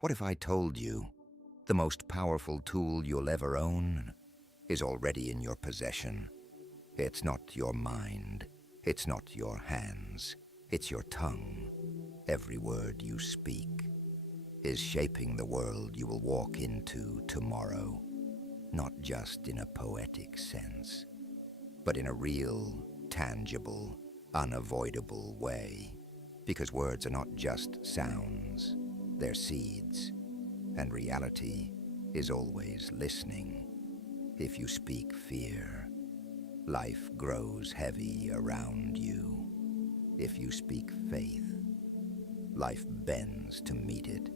What if I told you the most powerful tool you'll ever own is already in your possession? It's not your mind, it's not your hands, it's your tongue. Every word you speak is shaping the world you will walk into tomorrow, not just in a poetic sense, but in a real, tangible, unavoidable way. Because words are not just sounds, they're seeds, and reality is always listening. If you speak fear, life grows heavy around you. If you speak faith, life bends to meet it.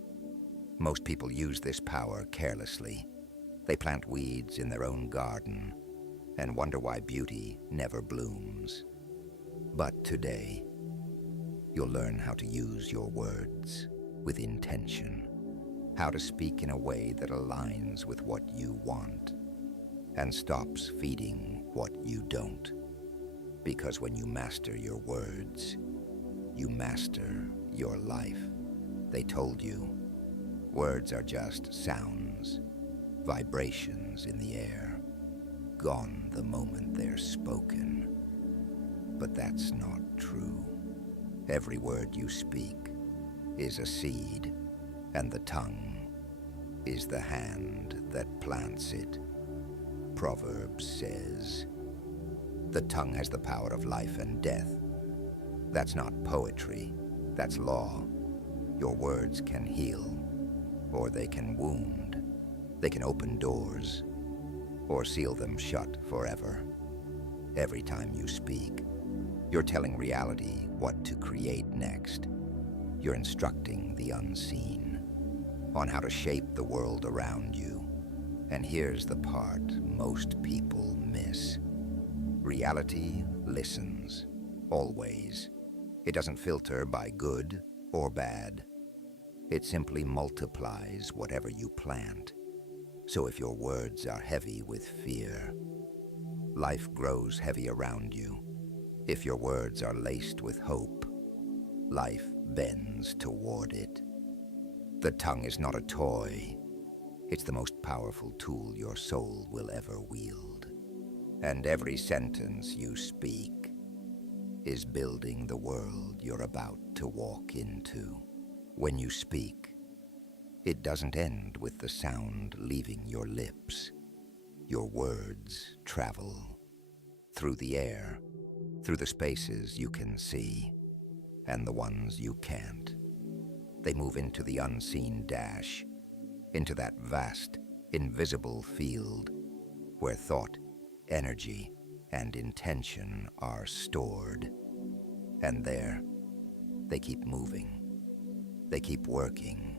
Most people use this power carelessly. They plant weeds in their own garden and wonder why beauty never blooms. But today, you'll learn how to use your words with intention, how to speak in a way that aligns with what you want and stops feeding what you don't. Because when you master your words, you master your life. They told you, words are just sounds, vibrations in the air, gone the moment they're spoken. But that's not true. Every word you speak is a seed, and the tongue is the hand that plants it. Proverbs says, "The tongue has the power of life and death." That's not poetry, that's law. Your words can heal, or they can wound. They can open doors, or seal them shut forever. Every time you speak, you're telling reality what to create next. You're instructing the unseen on how to shape the world around you. And here's the part most people miss. Reality listens, always. It doesn't filter by good or bad. It simply multiplies whatever you plant. So if your words are heavy with fear, life grows heavy around you. If your words are laced with hope, life bends toward it. The tongue is not a toy. It's the most powerful tool your soul will ever wield. And every sentence you speak is building the world you're about to walk into. When you speak, it doesn't end with the sound leaving your lips. Your words travel through the air, through the spaces you can see, and the ones you can't. They move into the unseen dash, into that vast, invisible field where thought, energy, and intention are stored. And there, they keep moving. They keep working.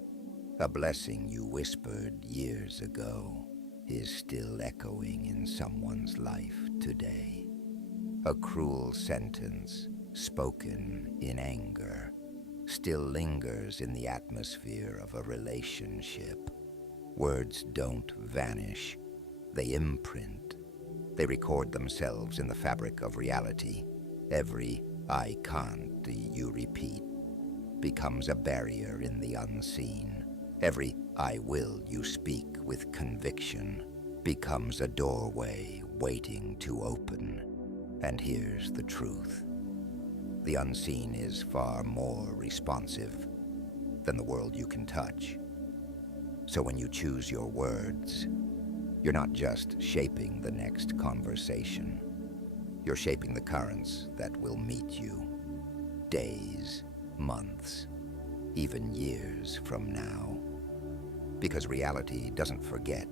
A blessing you whispered years ago is still echoing in someone's life today. A cruel sentence spoken in anger still lingers in the atmosphere of a relationship. Words don't vanish, they imprint. They record themselves in the fabric of reality. Every "I can't" you repeat becomes a barrier in the unseen. Every "I will" you speak with conviction becomes a doorway waiting to open. And here's the truth. The unseen is far more responsive than the world you can touch. So when you choose your words, you're not just shaping the next conversation. You're shaping the currents that will meet you days, months, even years from now. Because reality doesn't forget.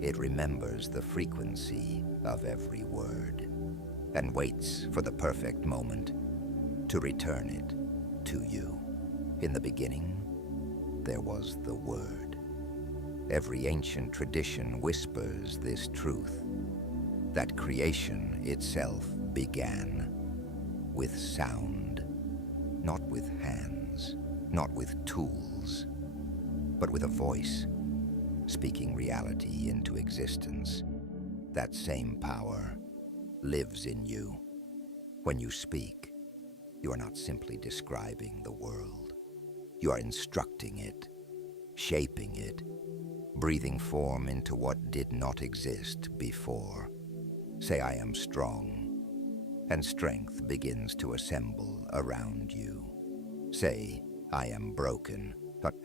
It remembers the frequency of every word and waits for the perfect moment to return it to you. In the beginning, there was the Word. Every ancient tradition whispers this truth, that creation itself began with sound, not with hands, not with tools, but with a voice, speaking reality into existence. That same power lives in you. When you speak, you are not simply describing the world. You are instructing it, shaping it, breathing form into what did not exist before. Say, I am strong, and strength begins to assemble around you. Say, I am broken,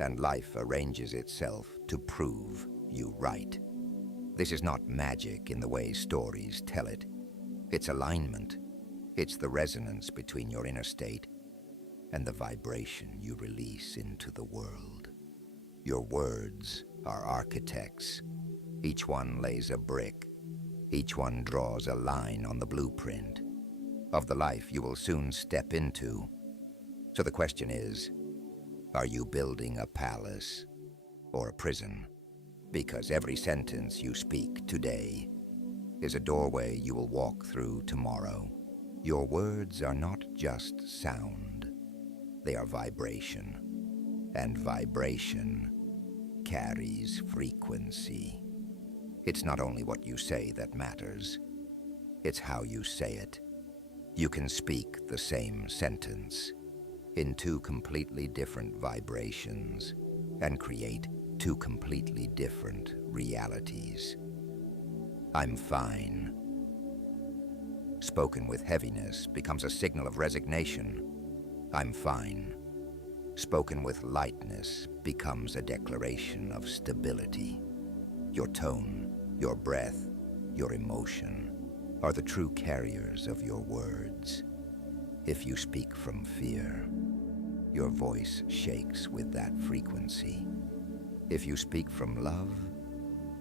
and life arranges itself to prove you right. This is not magic in the way stories tell it. It's alignment. It's the resonance between your inner state and the vibration you release into the world. Your words are architects. Each one lays a brick. Each one draws a line on the blueprint of the life you will soon step into. So the question is, are you building a palace or a prison? Because every sentence you speak today is a doorway you will walk through tomorrow. Your words are not just sound, they are vibration. And vibration carries frequency. It's not only what you say that matters, it's how you say it. You can speak the same sentence in two completely different vibrations and create two completely different realities. I'm fine. Spoken with heaviness becomes a signal of resignation. I'm fine. Spoken with lightness becomes a declaration of stability. Your tone, your breath, your emotion are the true carriers of your words. If you speak from fear, your voice shakes with that frequency. If you speak from love,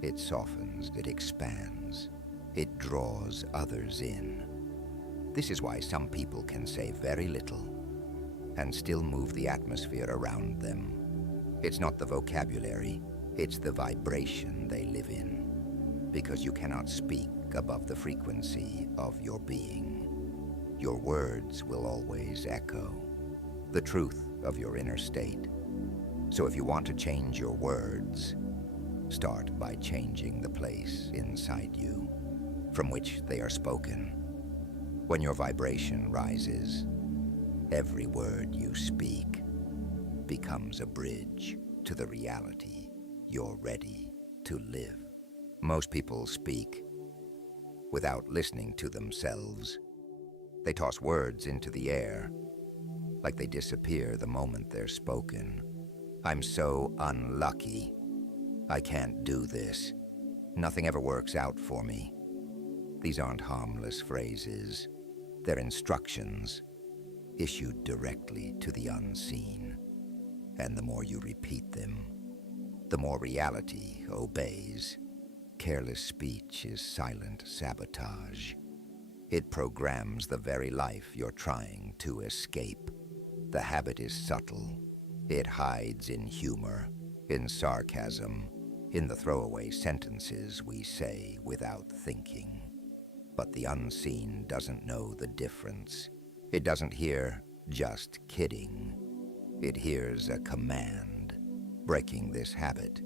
it softens, it expands, it draws others in. This is why some people can say very little and still move the atmosphere around them. It's not the vocabulary, it's the vibration they live in. Because you cannot speak above the frequency of your being. Your words will always echo the truth of your inner state. So if you want to change your words, start by changing the place inside you from which they are spoken. When your vibration rises, every word you speak becomes a bridge to the reality you're ready to live. Most people speak without listening to themselves. They toss words into the air, like they disappear the moment they're spoken. I'm so unlucky. I can't do this. Nothing ever works out for me. These aren't harmless phrases. They're instructions issued directly to the unseen. And the more you repeat them, the more reality obeys. Careless speech is silent sabotage. It programs the very life you're trying to escape. The habit is subtle. It hides in humor, in sarcasm, in the throwaway sentences we say without thinking. But the unseen doesn't know the difference. It doesn't hear, just kidding. It hears a command. Breaking this habit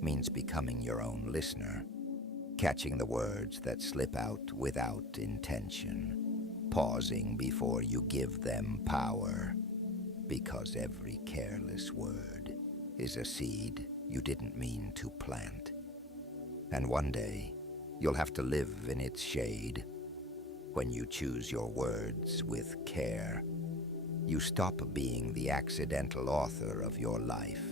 means becoming your own listener, catching the words that slip out without intention, pausing before you give them power, because every careless word is a seed you didn't mean to plant. And one day, you'll have to live in its shade. When you choose your words with care, you stop being the accidental author of your life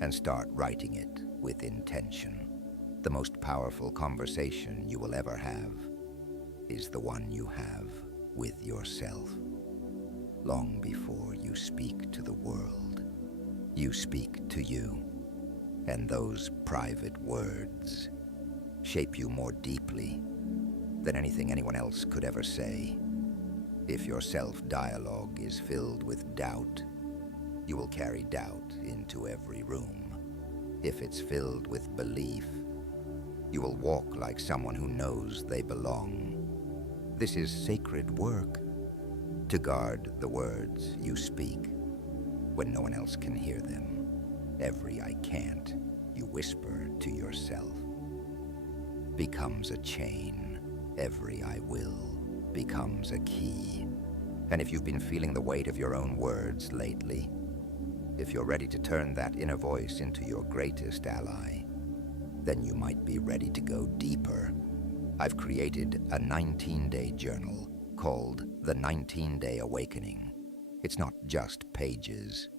and start writing it with intention. The most powerful conversation you will ever have is the one you have with yourself. Long before you speak to the world, you speak to you, and those private words shape you more deeply than anything anyone else could ever say. If your self-dialogue is filled with doubt, you will carry doubt into every room. If it's filled with belief, you will walk like someone who knows they belong. This is sacred work, to guard the words you speak when no one else can hear them. Every I can't you whisper to yourself becomes a chain. Every I will becomes a key. And if you've been feeling the weight of your own words lately, if you're ready to turn that inner voice into your greatest ally, then you might be ready to go deeper. I've created a 19-day journal called The 19-Day Awakening. It's not just pages.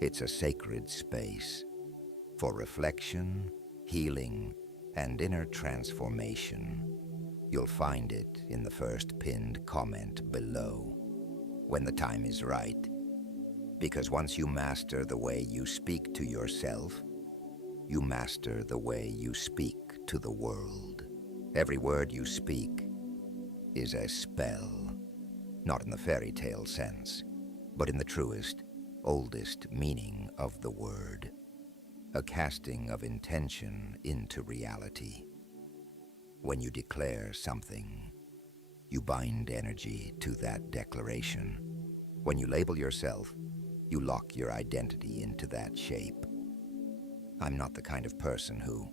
It's a sacred space for reflection, healing, and inner transformation. You'll find it in the first pinned comment below when the time is right. Because once you master the way you speak to yourself, you master the way you speak to the world. Every word you speak is a spell, not in the fairy tale sense, but in the truest, oldest meaning of the word. A casting of intention into reality. When you declare something, you bind energy to that declaration. When you label yourself, you lock your identity into that shape. I'm not the kind of person who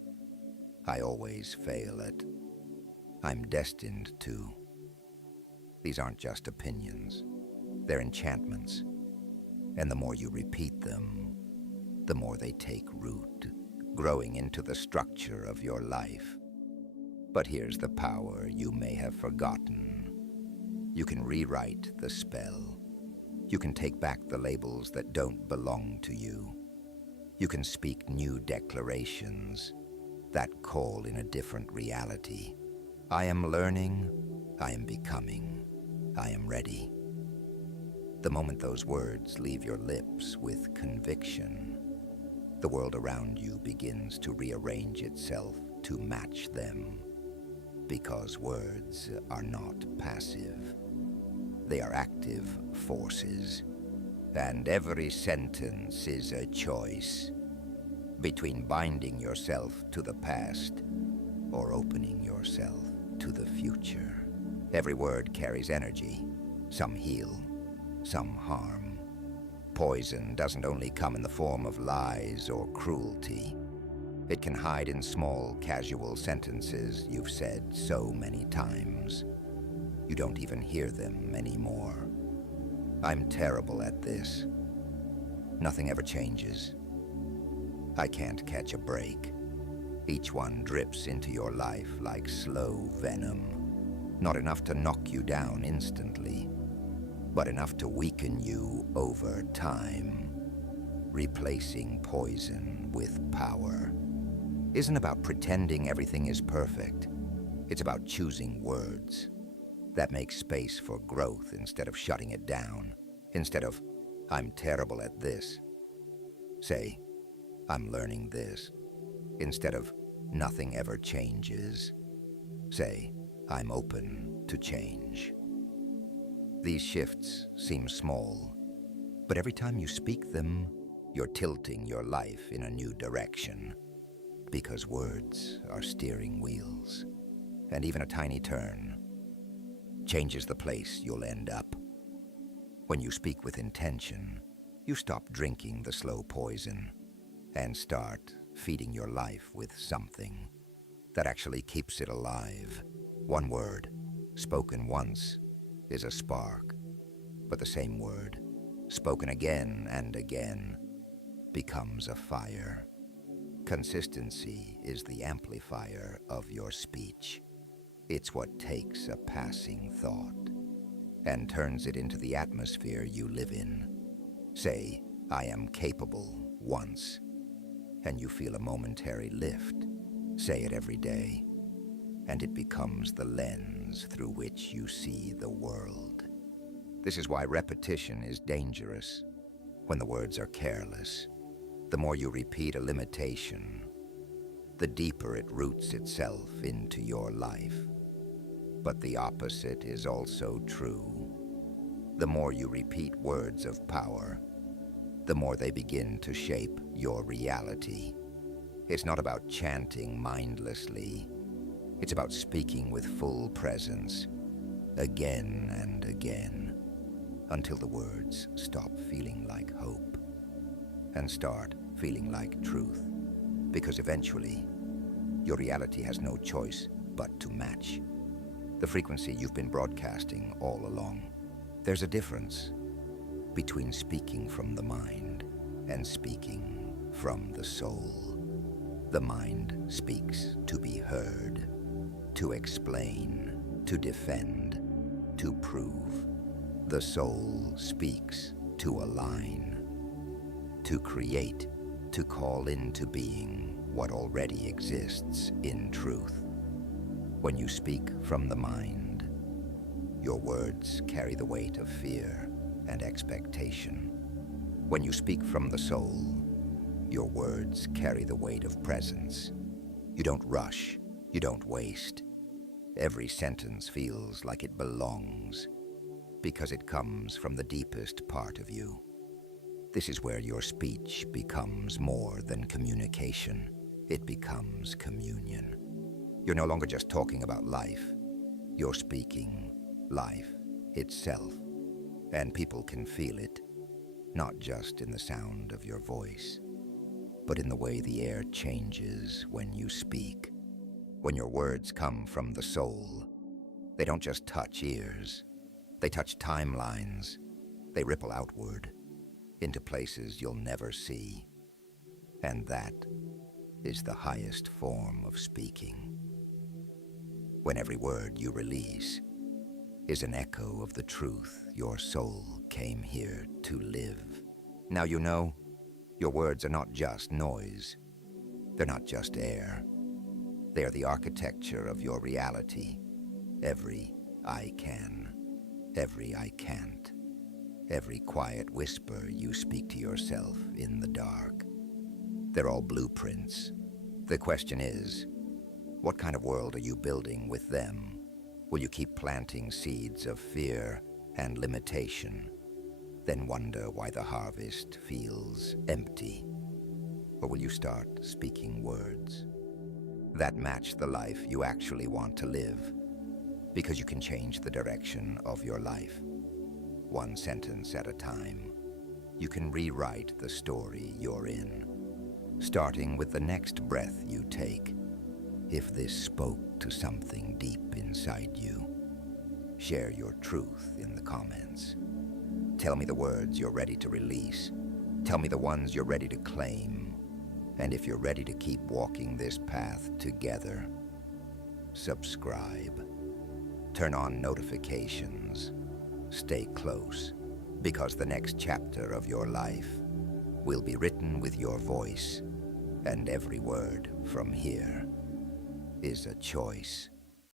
I always fail at. I'm destined to. These aren't just opinions. They're enchantments. And the more you repeat them, the more they take root, growing into the structure of your life. But here's the power you may have forgotten. You can rewrite the spell. You can take back the labels that don't belong to you. You can speak new declarations that call in a different reality. I am learning, I am becoming, I am ready. The moment those words leave your lips with conviction, the world around you begins to rearrange itself to match them. Because words are not passive. They are active forces. And every sentence is a choice between binding yourself to the past or opening yourself to the future. Every word carries energy. Some heal, some harm. Poison doesn't only come in the form of lies or cruelty. It can hide in small, casual sentences you've said so many times. You don't even hear them anymore. I'm terrible at this. Nothing ever changes. I can't catch a break. Each one drips into your life like slow venom. Not enough to knock you down instantly, but enough to weaken you over time. Replacing poison with power isn't about pretending everything is perfect. It's about choosing words that make space for growth instead of shutting it down. Instead of, I'm terrible at this, say, I'm learning this. Instead of, nothing ever changes, say, I'm open to change. These shifts seem small, but every time you speak them, you're tilting your life in a new direction. Because words are steering wheels, and even a tiny turn changes the place you'll end up. When you speak with intention, you stop drinking the slow poison and start feeding your life with something that actually keeps it alive. One word, spoken once, is a spark, but the same word, spoken again and again, becomes a fire. Consistency is the amplifier of your speech. It's what takes a passing thought and turns it into the atmosphere you live in. Say, I am capable once, and you feel a momentary lift. Say it every day, and it becomes the lens through which you see the world. This is why repetition is dangerous when the words are careless. The more you repeat a limitation, the deeper it roots itself into your life. But the opposite is also true. The more you repeat words of power, the more they begin to shape your reality. It's not about chanting mindlessly. It's about speaking with full presence, again and again, until the words stop feeling like hope and start feeling like truth. Because eventually, your reality has no choice but to match the frequency you've been broadcasting all along. There's a difference between speaking from the mind and speaking from the soul. The mind speaks to be heard, to explain, to defend, to prove. The soul speaks to align, to create, to call into being what already exists in truth. When you speak from the mind, your words carry the weight of fear and expectation. When you speak from the soul, your words carry the weight of presence. You don't rush, you don't waste. Every sentence feels like it belongs, because it comes from the deepest part of you. This is where your speech becomes more than communication. It becomes communion. You're no longer just talking about life. You're speaking life itself. And people can feel it, not just in the sound of your voice, but in the way the air changes when you speak. When your words come from the soul, they don't just touch ears. They touch timelines. They ripple outward into places you'll never see. And that is the highest form of speaking. When every word you release is an echo of the truth your soul came here to live. Now you know, your words are not just noise. They're not just air. They are the architecture of your reality. Every I can, every I can't, every quiet whisper you speak to yourself in the dark. They're all blueprints. The question is, what kind of world are you building with them? Will you keep planting seeds of fear and limitation, then wonder why the harvest feels empty? Or will you start speaking words that match the life you actually want to live? Because you can change the direction of your life, one sentence at a time. You can rewrite the story you're in, starting with the next breath you take. If this spoke to something deep inside you, share your truth in the comments. Tell me the words you're ready to release. Tell me the ones you're ready to claim. And if you're ready to keep walking this path together, subscribe. Turn on notifications. Stay close, because the next chapter of your life will be written with your voice, and every word from here is a choice.